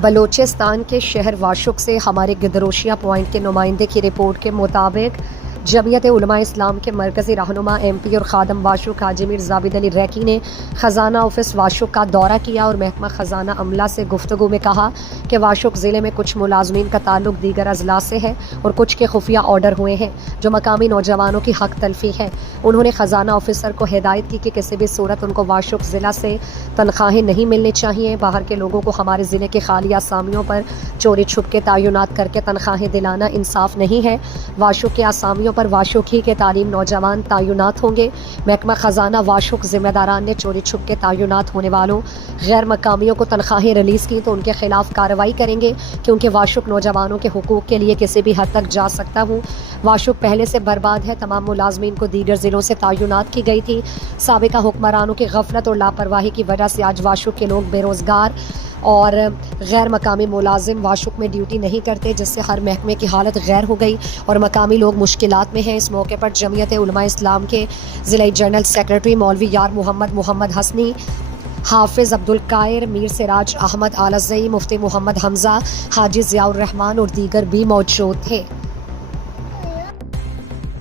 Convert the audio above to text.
بلوچستان کے شہر واشق سے ہمارے گدروشیا پوائنٹ کے نمائندے کی رپورٹ کے مطابق جمعیت علماء اسلام کے مرکزی رہنما ایم پی اور خادم واشق حاجی میر زابد علی ریکی نے خزانہ آفس واشق کا دورہ کیا اور محکمہ خزانہ عملہ سے گفتگو میں کہا کہ واشق ضلع میں کچھ ملازمین کا تعلق دیگر اضلاع سے ہے اور کچھ کے خفیہ آرڈر ہوئے ہیں جو مقامی نوجوانوں کی حق تلفی ہے۔ انہوں نے خزانہ آفیسر کو ہدایت کی کہ کسی بھی صورت ان کو واشق ضلع سے تنخواہیں نہیں ملنی چاہیے۔ باہر کے لوگوں کو ہمارے ضلع کے خالی اسامیوں پر چوری چھپ کے تعینات کر کے تنخواہیں دلانا انصاف نہیں ہے۔ واشق کے اسامیوں پر واشق ہی کے تعلیم نوجوان تعینات ہوں گے۔ محکمہ خزانہ واشق ذمہ داران نے چوری چھپ کے تعینات ہونے والوں غیر مقامیوں کو تنخواہیں ریلیز کی تو ان کے خلاف کارروائی کریں گے، کیونکہ واشق نوجوانوں کے حقوق کے لیے کسی بھی حد تک جا سکتا ہوں۔ واشق پہلے سے برباد ہے، تمام ملازمین کو دیگر ضلعوں سے تعینات کی گئی تھی۔ سابقہ حکمرانوں کی غفلت اور لاپرواہی کی وجہ سے آج واشق کے لوگ بے روزگار اور غیر مقامی ملازم واشق میں ڈیوٹی نہیں کرتے، جس سے ہر محکمے کی حالت غیر ہو گئی اور مقامی لوگ مشکلات میں ہیں۔ اس موقع پر جمعیت علماء اسلام کے ضلعی جنرل سیکرٹری مولوی یار محمد حسنی، حافظ عبدالقاہر، میر سراج احمد آلزئی، مفتی محمد حمزہ، حاجی ضیاء الرحمن اور دیگر بھی موجود تھے۔